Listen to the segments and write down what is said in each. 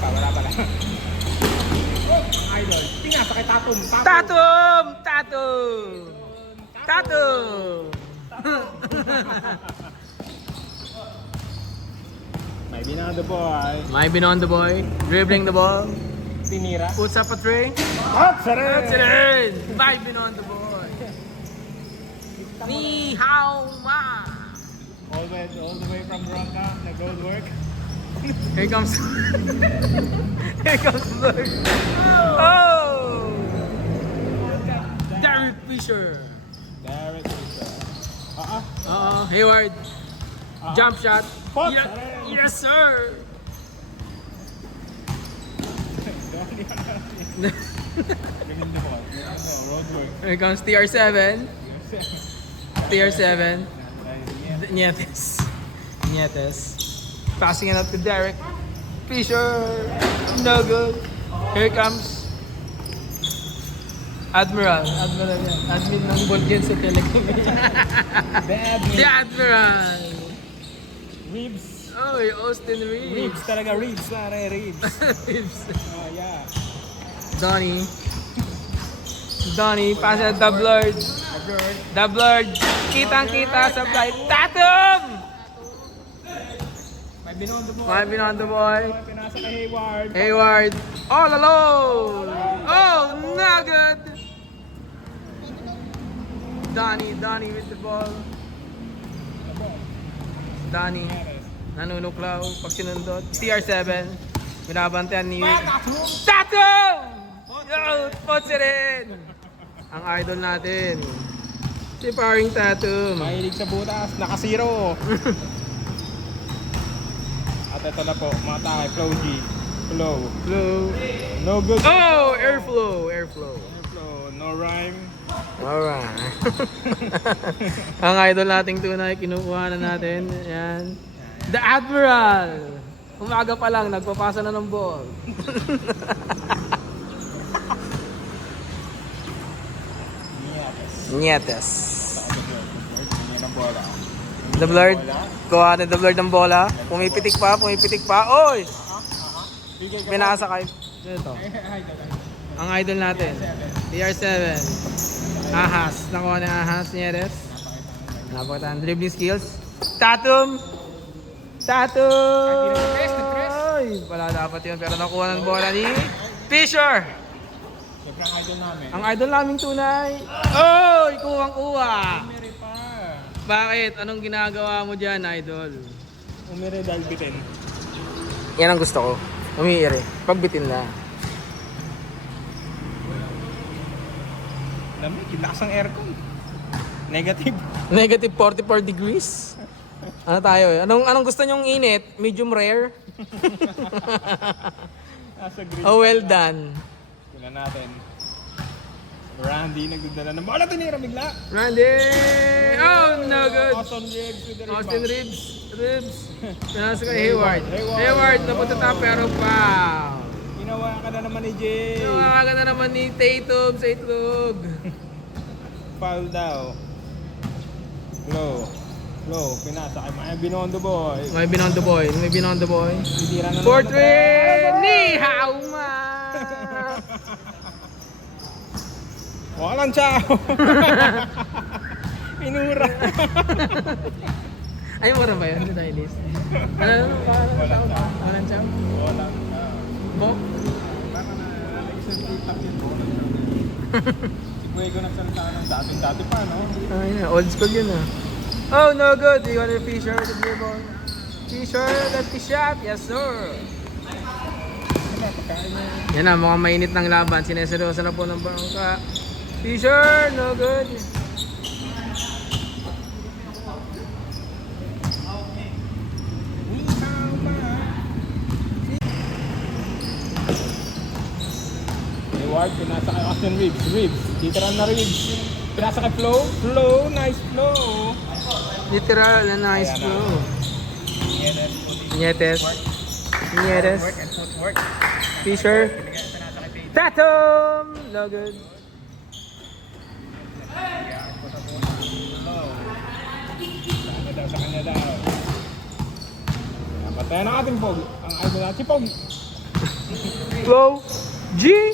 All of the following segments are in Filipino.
Wala pala. Oh, idol. Tingnan sa kay Tatum. Tatum! May Binondo boy. May Binondo boy, dribbling the ball, Tinira. puts up a tray. Hot! Sarap! That's it in! May Binondo boy. Ni hao ma. All the way from Bronca. Nag-road work. Here comes. Here comes Lord. Oh! Derek Fisher. Derek Fisher. Hayward. Jump shot. Pot! Yes, sir. Road work. Here comes TR7. TR7. Nietes. Passing it up to Derek Fisher. No good. Here comes Admiral. Admin ng Volcan sa Telecom. The Admiral. Ribs. Oh, Austin Reeves. Ribs talaga. Ribs. Pare, ribs. Reeves. Oh, yeah. Donnie, pass it the Blurred. The Blurred. Kitang-kita sa flight. Tatum! May Binondo boy. May Binondo boy. Pinasa kay Hayward. Hayward. All alone. Oh, not good. Donnie with the ball. Donnie. Nanunuklaw pag sinundot. TR7. Binabantayan ni Tatum! Yo, pots it in. Ang idol natin. Si Paring Tatum. Mahilig sa butas. Naka-zero. At ito na po. Mga takay. Flow G. Flow. No good. Oh, airflow. Flow. No rhyme. Alright. Ang idol nating tunay, kinukuha na natin. Ayan. The Admiral! Umaga pa lang, nagpapasa na ng ball. Nietes. The Blurred. Kuha na the Blurred ng bola. Pumipitik pa. Oy! Pinasa kay. Ito. Ang idol natin. TR7. Ahas. Nakuha ni Ahas. Nietes. Napakatan. Dribbling skills. Tatum! Ay, wala dapat yun. Pero nakuha ng bola ni Fisher! Sobrang idol namin. Ang idol naming tunay. Oh! Kuwang-kuha! Umiri pa. Bakit? Anong ginagawa mo dyan, idol? Umiri dahil bitin. Yan ang gusto ko. Umiiri. Pagbitin na. Lamig. Lakas ng aircon. Negative. Negative 44 degrees. Ano tayo eh? Anong gusto nyong init? Medium rare? Nasa green. Oh, well done. Tingnan natin. Randy nagdadala ng bola. Tinira bigla. Randy! Oh, no good. Austin Reeves with the rebound. Austin Reeves. Pinasa kay Hayward. Hayward, napunta tayo pero foul. Ginawa ka na naman ni Jay. Nawaga na naman ni Tatum sa itlog. Foul daw. Low. Pinasa kay May Binondo boy. May Binondo boy. Titira na Fourth naman. ring! Ni hao ma! Walang chow. Inura. Ay, mura ba yun? Ano? Walang chow? Walang Mo? baka na isang titap yun. Si Fuego nagsalita ng dati pa, no? Ay na, old school yun ah. Oh, no good. You want to Fisher with the blue ball. Fisher, lefty shot. Yes, sir. Yan na, mukhang mainit ng laban. Sineseryoso na po ng Bronca. Fisher, no good. Hayward, pinasa kay Austin Reeves. Titiran na Reeves. Pinasa kay Flow, nice flow. Literal na nice Ayan na. flow. Nietes. Work and footwork. Fisher. Tatum! No good. Sa kanya daw. Patayan ang ating Pog. Ang idol natin si Pog. Flow G.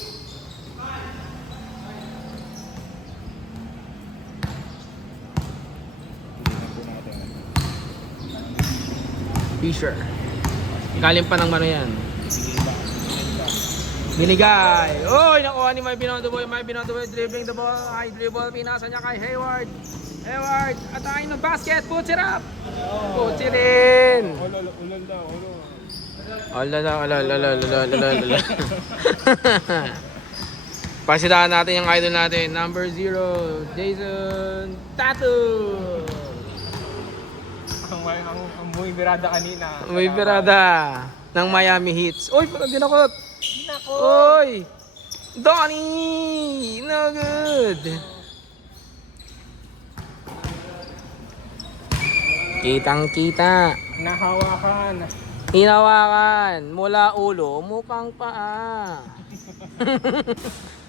Fisher. Galing pa ng mano yan. Binigay. Oy, nakuha ni May Binondo Boy. May Binondo Boy dribbling the ball. High dribble. Pinasa niya kay Hayward. Hayward, atakin ng basket. Puts it up. Puts it in. Ulan daw. Pasitahan natin yung idol natin. Number 0, Jason Tatum. Ang bumibirada kanina. Bumibirada ng Miami Heats. Uy, parang dinakot. Uy! Donnie! No good! Kitang-kita. Nahawakan. Hinawakan. Mula ulo, mukhang paa.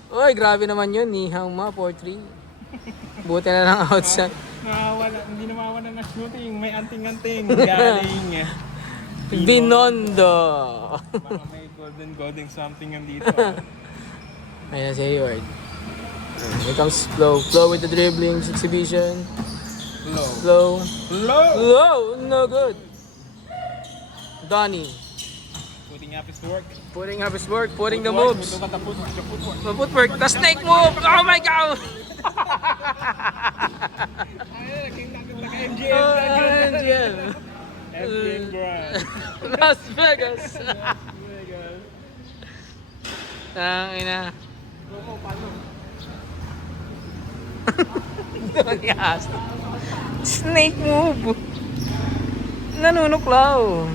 Uy, grabe naman yun. Nihang ma, 4-3. Buti na lang outside. Hindi nawawala na shooting. May anting-anting. Galing. Binondo. Baka may golden something ang dito. Ayan si Hayward. Here comes Flow. Flow with the dribbling exhibition. Flow. Flow. No good. Donnie. Putting up his work. Putting up his work. Putting the moves. Look at the footwork. The footwork. The snake move. Oh my God. Ay, naging MGM. MGM Grand. Las Vegas. Tangina. Donnie asked. Snake move. Nanunuklaw.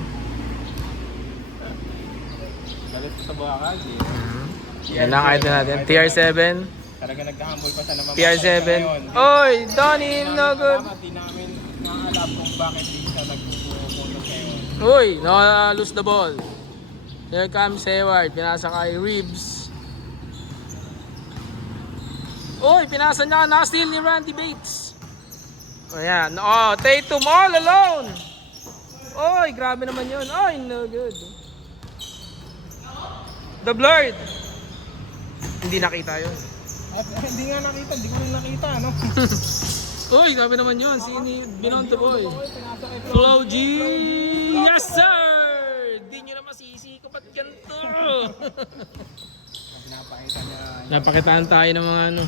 Galit sa Bukakag eh. Yan ang idol natin. TR7. Talaga nagkahambol pa sa naman. TR7. Oy, Donnie, no good. Di namin naalam kung bakit di siya nagpupunta ngayon. Uy, lose the ball. Here comes Hayward. Pinasa kay Reeves. Uy, pinasa niya. Na-steal ni Randy Bates. Ayan. Oh, Tatum all alone. Oy, grabe naman yun. Oy, no good. The blurred. Hindi nakita yun. Hindi nga nakita, hindi ko rin nakita, no? Uy, grabe naman yun. Binondo Boy. Flow G. Yes, sir! Di nyo na masisi ko ba't ganito? Napakita niya Napakitaan tayo ng mga ano.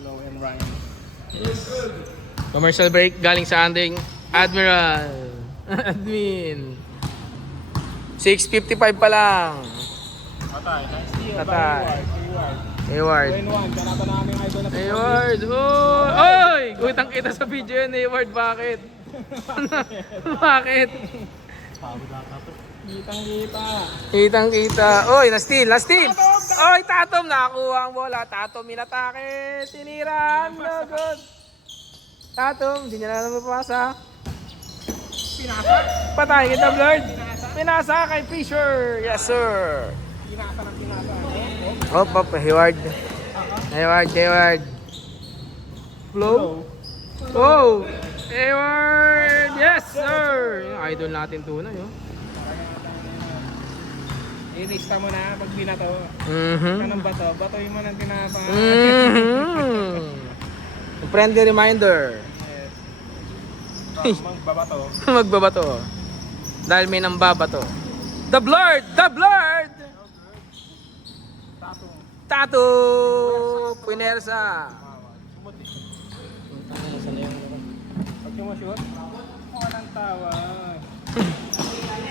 Flo and Ryan. Yes. Commercial break galing sa ating Admiral. Admin. 6:55 pa lang. Patay, nice steal. Patay. Hayward. 2-1, kanapa namin idol na Hayward. Oh! Oy! Utang kita sa video yun, Hayward. Bakit? Bakit? Kitang-kita. Kitang-kita. Oy, na-steal. Oy, Tatum. Nakakuha ang bola. Tatum, minatake. Tiniran. No good. Tatum, hindi niya na mapapasa. Pinasa. Patay kita, Blurred. Pinasa kay Fisher. Yes, sir. Pinasa. Hop, Hayward. Hayward. Flow. Oh! Hayward! Yes, sir! Yung idol natin tunay, oh. I-lista mo na pag binato. Mhm. Anong bato? Batoy mo ng tinapa. Friendly reminder. Magbabato. Magbabato. Dahil may nambabato. The Blurred! Tato! Puinersa! Pag sumushoot, walang tawa.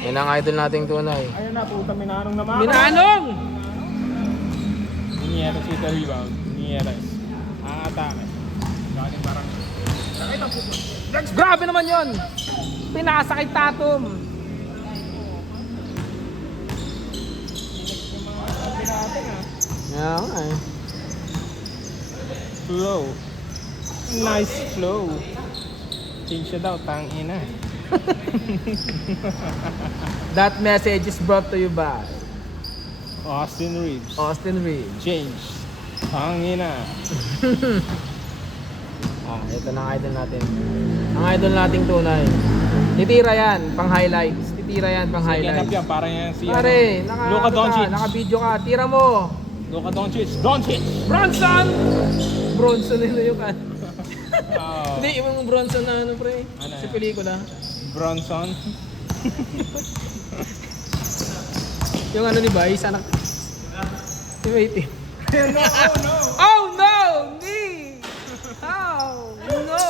Yan ang idol nating tunay. Ayun na, puta, minanong naman. Minanong! Inietas with the rebound. Inietas. Atake. Galing parang... Grabe naman yon. Pinasa kay Tatum. Yeah, nga eh. Flow. Nice flow. Change siya daw, tangina. That message is brought to you by Austin Reeves. Austin Reeves. Change. Tangina. Ito na ang idol natin. Ang idol nating tunay. Titira yan, pang highlights. tira yan pang Second half highlight. yan, parang yan si Pare, Luka Doncic. naka-video ka. Tira mo. Luka Doncic. Doncic! Bronson! Bronson nila yung kan. Oh, Hindi, yung Bronson na ano pre. Ano Sa yan? pelikula. Bronson. Yung ano ni Vice, anak. Wait. No, no! Oh no! Me! How? No!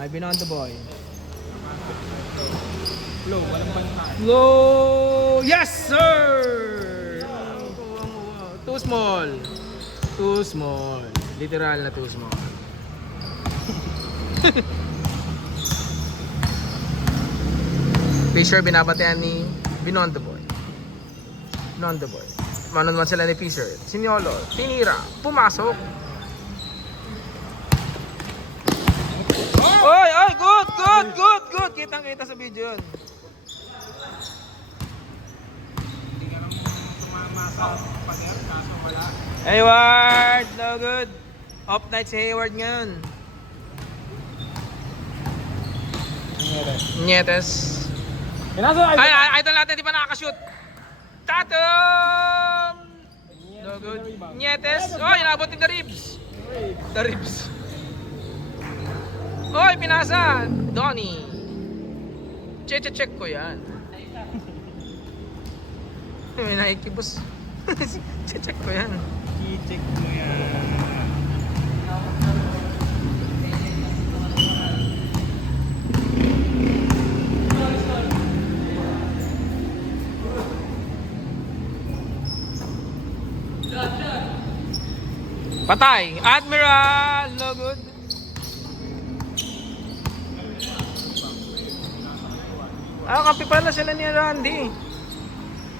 May Binondo boy. Flow, walang bantahan. Low! Yes, sir! Too small. Too small. Literal na too small. Fisher binabatean ni Binondo boy. Binondo boy. Mano naman sila ni Fisher. Siniolo, tinira, pumasok. Oy, oy, good, good, good, good. Kitang-kita sa video yun. Hindi ka lang tumama sa pader, kaso wala. Hayward, no good. Off night si Hayward ngayon. Nietes. Ay, idol natin, di pa nakakashoot. Tatum! No good. Nietes. Oh, inabot ni the ribs. The ribs. Oy, pinasa. Donnie. Check ko yan. May nakikibos. Check ko yan. I-check mo yan. Patay. Admiral. No good. Kampi pala sila ni Randy.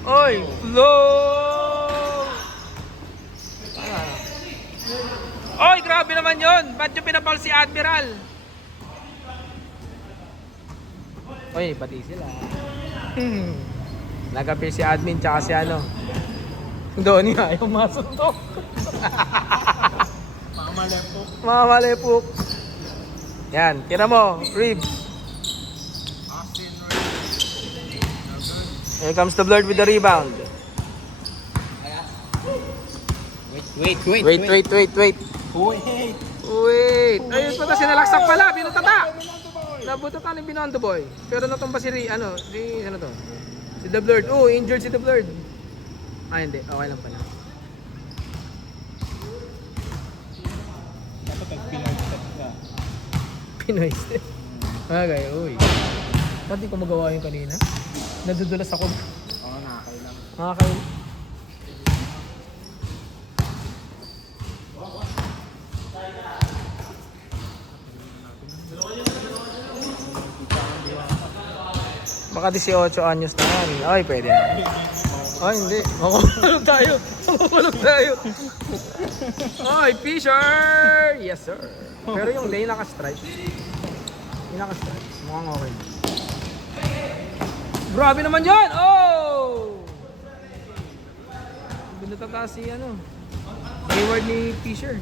Oy, low. Oy, grabe naman yon. Ba't yung pinapal si Admiral? Oy, pati sila. Nag-appear si admin tsaka si ano. Doon nga, ayaw masuntok. Mamalepok. Mamalepok. Yan, tira mo, ribs. Austin Reeves. Here comes the Blurred with the rebound. Wait. Wait. Wait. Ayun pa ta, sinalaksak pala, binutata. Nabututan ni Binondo boy. Pero natumba si ano to? Si The Blurred. Oh, injured si The Blurred. Ah, hindi. Okay lang pala. Dapat nag-Pinoy step ka. Pinoy step. Okay, uy. Ba't di ko magawa yun kanina? Nadudulas ako. Oo, nakakailang. Okay. Baka 18 anyos na yan. Ay, pwede na. Ay, hindi. Makukulog tayo. Makukulog tayo. Ay, Fisher! Yes, sir. Pero yung lane naka-stripes. Yung naka-stripes. Mukhang okay. Grabe naman yan! Oh! Binutata si ano. Hayward ni Fisher.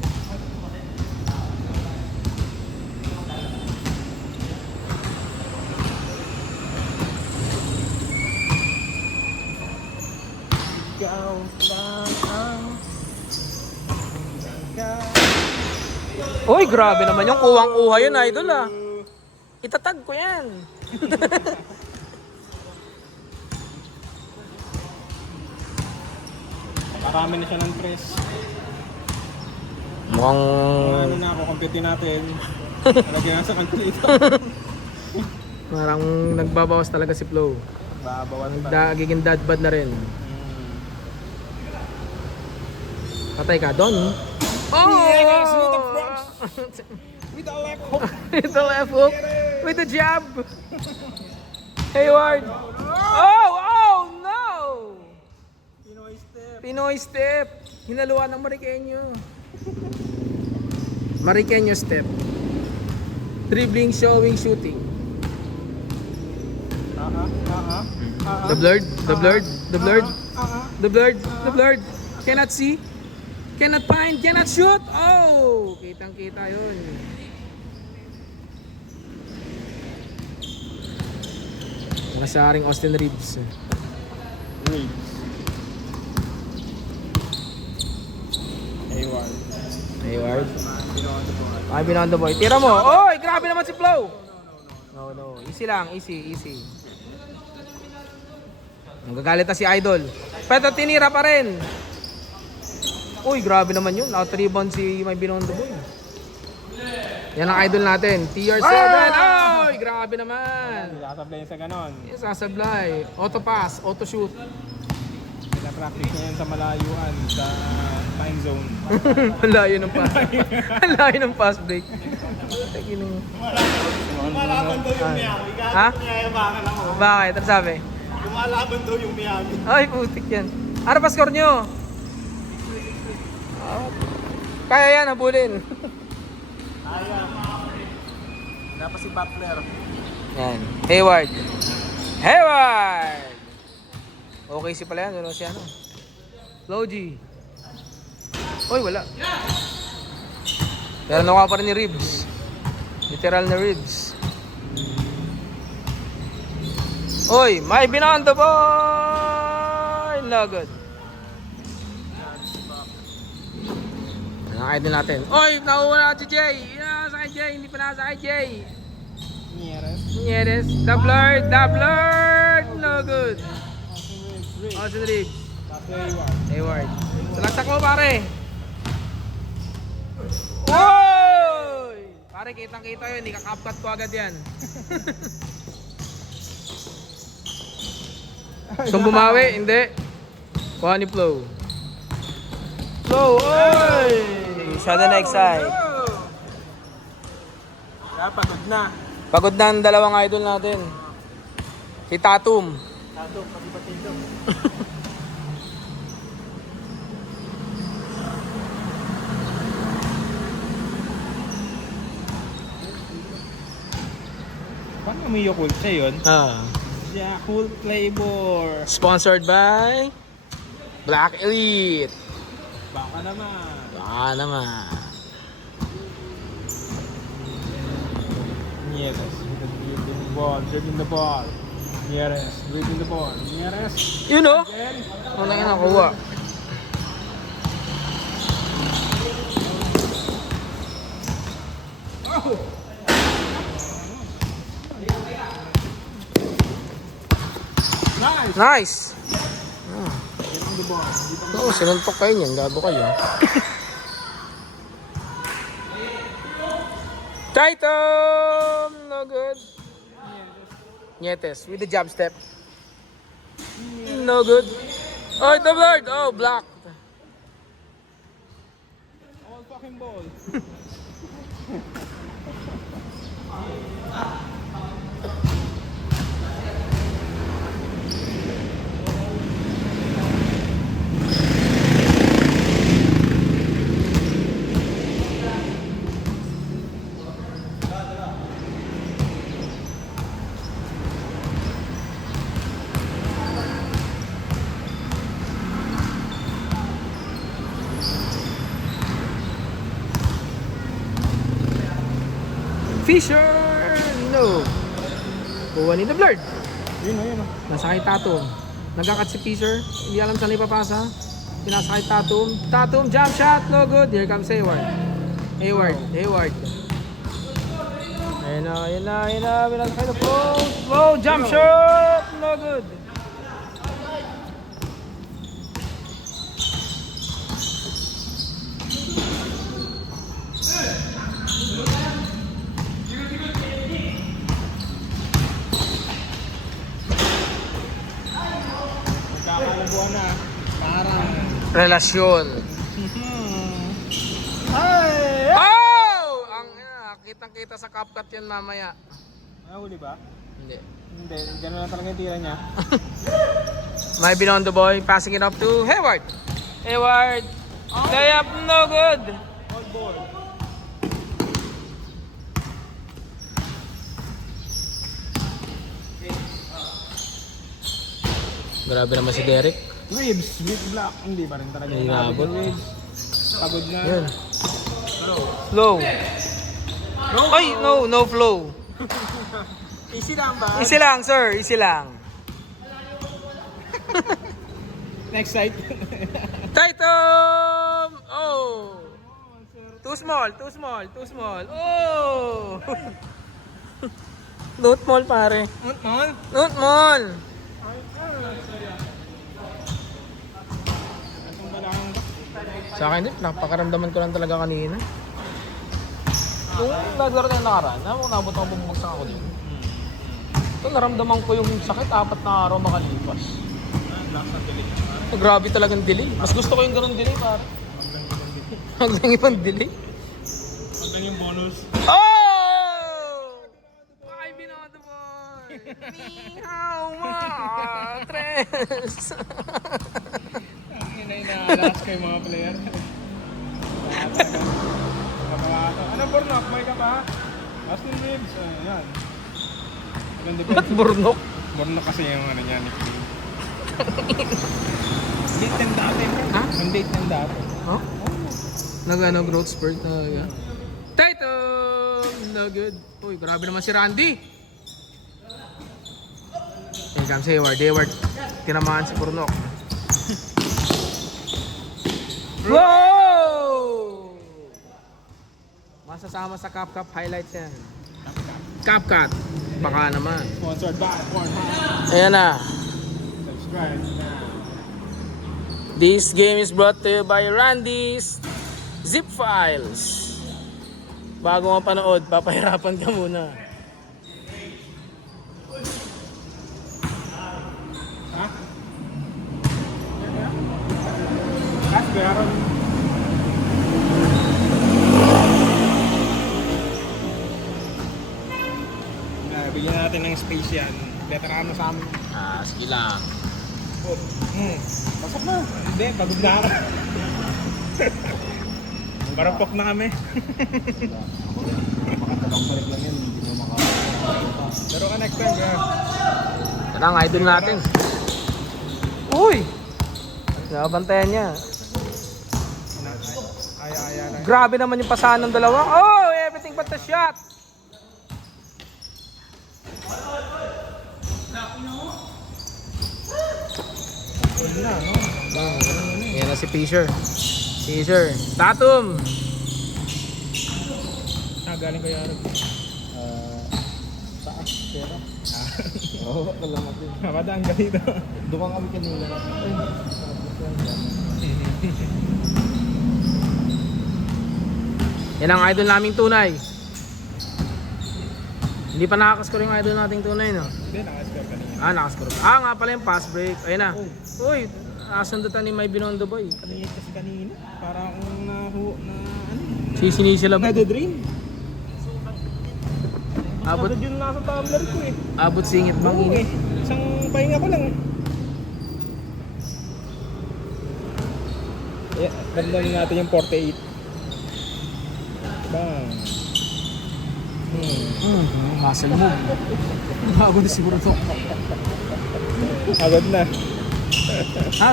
Ikaw lang ang Uy, grabe naman yung kuwang-kuha yun, idol ah. Itatag ko yan. Marami na siya ng press. Mukhang... Ano na ako, compute natin. Lagyan na sa calculator. Parang nagbabawas talaga si Flo. Babawan pa. Nagiging dadbad na rin. Patay ka, Don. Oh! Yes, with the props. With the left hook. With the left hook. With the jab. Hayward. Oh no! Pinoy step. Pinoy step. Hinaluan ng Mariqueño. Mariqueño step. Dribbling, showing, shooting. The Blurred. The Blurred. Cannot see. Cannot find. Cannot shoot. Oh! Kitang-kita yun. Nakasaring Austin Reeves. Reeves. Hayward. Hayward. Binondo Boy. Ay, Binondo Boy. Tira mo. Oy, grabe naman si Flo. No. Easy lang. Easy. Nagagalit na si Idol. Pero tinira pa rin. Uy, grabe naman yun. Out rebound si may Binondo Boy. Yan ang idol natin. TR7. Ay, grabe naman. Sasablay sa ganon. Yes, sasablay. Auto pass, auto shoot. Pina-practice niya yan sa malayuan, sa time zone. Ang layo ng pass. Ang layo ng pass break. Lumalaban daw yung Miami. Ha? Nayayabangan ako. Bakit? Ano sabi? Lumalaban daw yung Miami. Ay, putik yan. Ano pa score nyo? Kaya yan, habulin. Dapat si Butler. Yan. Hayward. Okay si pala yan. Ano si ano? Low G. Uy, wala. Pero nakuha pa rin ni Reeves. Literal na Reeves. Uy, may Binondo Boy! No good. Ano ang idol natin? Uy, nakuha na si Jay! Nasa kay Jay! Hindi pa nasa kay Jay! Nieres. Doubler! No good. Austin Reeves. Hayward. Salagtak mo pare. Uy! Pare, kitang-kita yun. Ikakapkat ko agad yan. So bumawi, hindi. Kuha ni Flo. Uy! Siya the next side. Kaya pagod na. Pagod na ang dalawang idol natin. Si Tatum. Tato, pati patindo. Paano may Yakult siya yun? Yakult flavor. Sponsored by Black Elite. Baka naman. Nieres. Dribbling the ball. Nieres. Dribbling the ball. Nieres. Yun o. Again. Ano na nakuha? Nice. Nice. Dribbling the ball. Oo, sinuntok kayo niyan. Gago kayo. Titan! No good. Nietes with the jab step. No good. Oh, the bird! Oh, blocked. All fucking ball. Fisher! No. Kuha ni the blurred. Yun o. Nasa kay Tatum. Nagkakat si Fisher. Hindi alam saan ipapasa. Pinasa kay Tatum. Tatum, jump shot. No good. Here comes Hayward. Hayward. Ayun na. Pinasa kay the flow. Jump shot. No good. Magkakalabuan na. Parang. Relasyon. Ay! Oh! Kitang-kita sa CapCut yan mamaya. Nahuli ba? Hindi. Hindi. Gano'n lang talaga yung tira niya. May Binondo Boy passing it up to Hayward. Layup, no good. All ball. Grabe naman si Derek. Ribs with block. Hindi pa rin talaga. Hindi nabot nabot. yung ribs. Pagod na. Yun. Flow. Ay, no flow. Easy lang ba? Easy lang, sir. Easy lang. Next site. Titan! Oh! Too small, too small, too small. Oh! Note mall pare. Mall? Note mall. Sa akin din, napakaramdaman ko lang talaga kanina. Kung naglaro tayo nakaraan, nabot ako bumagsak ako din. Ito, naramdaman ko yung sakit 4 na araw makalipas. Grabe talagang delay. Mas gusto ko yung ganun delay pare. Hanggang ibang delay. Hanggang yung bonus. Oh! Ay, binodo mo! Ni hao ma! Tres! Ang inaalas ko yung mga player. Ano Bornok? May ka pa? Austin Reeves. Ayan. Anong Ba't defense? burnok? Bornok kasi yung ano niya, nickname. Date ng dati. Ha? Ang date ng dati. Huh? Nag-ano, growth spurt na Titan! No good. Uy, grabe naman si Randy. Here comes Hayward. Hayward, tinamaan si Burnok. Wow! Masasama sa Cup highlights yan. Cup. Baka naman. Sponsored by Pornhub. Ayan na. Subscribe now. This game is brought to you by Randy's Zip Files. Bago mapanood, papahirapan ka muna. Ha? Kas, meron. Bigyan natin ng space yan. Veterano sa amin. Sige lang. Oh. Pasok na. Hindi, pagod na ako. Parapok na kami. Makatapang lang yan. Hindi mo makakapag. Pero ka next time, yeah. Ito ang idol natin. Uy! Nabantayan niya. Aya na. Grabe naman yung pasahan ng dalawa. Oh! Everything but the shot! Wala, no? Yan na si Fisher. Fisher. Tatum! Galing ko yan. Taas, pera. Oo, kalamat din. Nakadaan ka dito. Dumang kami kanina. Yan ang idol naming tunay. Hindi pa nakakascore yung idol nating tunay, no? Hindi, nakascore kanina. Nakascore. Nga pala yung pass break. Ayun na. Uy, nakasundutan ni May Binondo Boy. Kanina kasi kanina. Parang na ano. Sisinisila ba? Nade-dream. Abot, Agad yun nasa tumbler ko eh. abot singit bang Oo init. Isang pahinga ko lang eh. Yeah, ganda natin yung 48. Bang. Muscle move. Bago na siguro to. Agad na.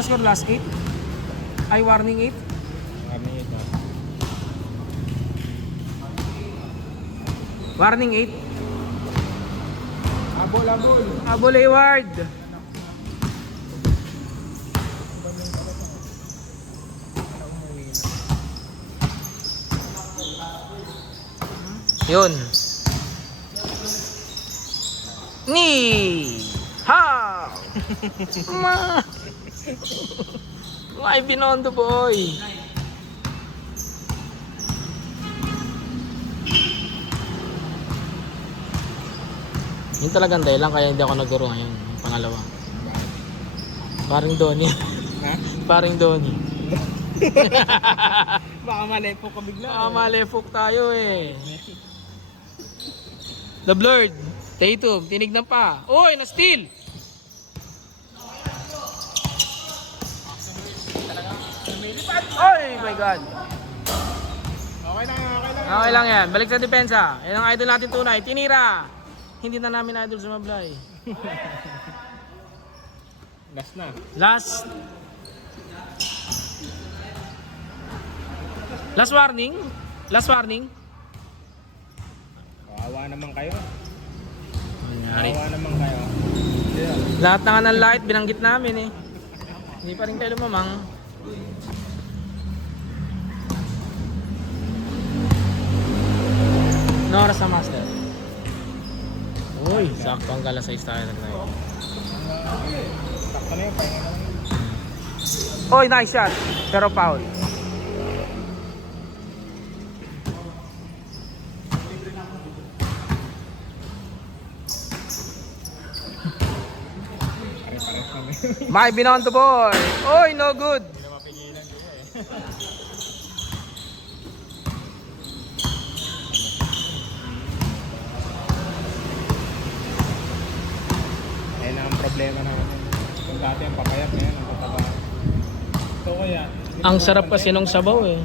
Score last 8? Ay, warning 8? Warning 8? Abol. Abol Hayward. Yun. Ni! Ha! Ma! May Binondo Boy. Yun talagang dahilan kaya hindi ako naglaro ngayon. Yung pangalawa. Paring Donnie. Ha? Paring Donnie. Baka malefo ka bigla. Malefok tayo eh. The Blurred. Tatum. Tinignan pa. Uy, na-steal! Ay, my God. Okay lang. Okay lang yan. Balik sa depensa. Yan ang idol natin tunay. Tinira. Hindi na namin idol sumablay. Last na. Last warning. Last warning. Kawawa naman kayo. Nangyari. Kawawa naman kayo. Lahat na nga ng light binanggit namin eh. Hindi pa rin kayo lumamang. No oras sa master. Uy, sakto ang galas 6 tayo nag-night. Sakto na yun, pahinga na lang yun. Oy, nice shot. Pero foul. Pare-pares kami. May binondo boy. Oy, no good. Hindi na mapigilan ko eh. Ayun na ang problema natin. Kung dati ang papayat ngayon, ang tataba. So kaya, Ang sarap kasi nung sabaw eh.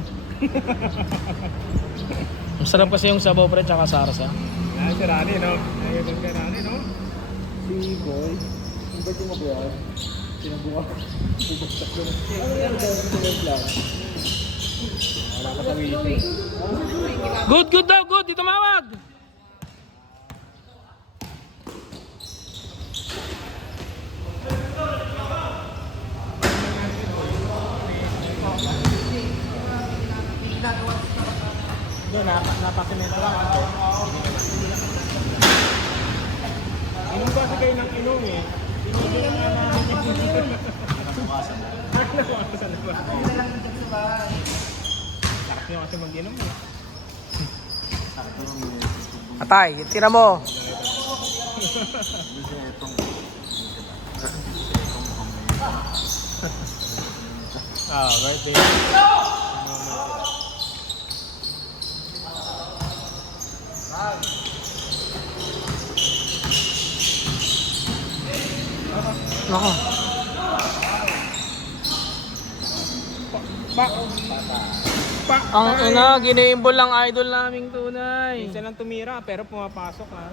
Ang sarap kasi yung sabaw pre tsaka sarsa. ah, si Rani, no? Ayun ka Rani, no? Si Boy. Ang ba't yung mabuhay? Sinabuha. Bubagsak ko na. Ano yan? Dahil lang. Wala ka sa wiki. Good, good daw, good. Dito mawag. Hindi, napasimento lang ako. Inom kasi kayo ng inom eh. Inom na nga namin. Nakabukasan na. Nakabukasan na ba? Sarap nyo kasi mag-inom eh. Sakto lang may Atay, tira mo. Gusto niya itong Ah, birthday. Nako. Pa! Ang ina, giniimbol lang idol naming tunay. Minsan lang tumira pero pumapasok ah.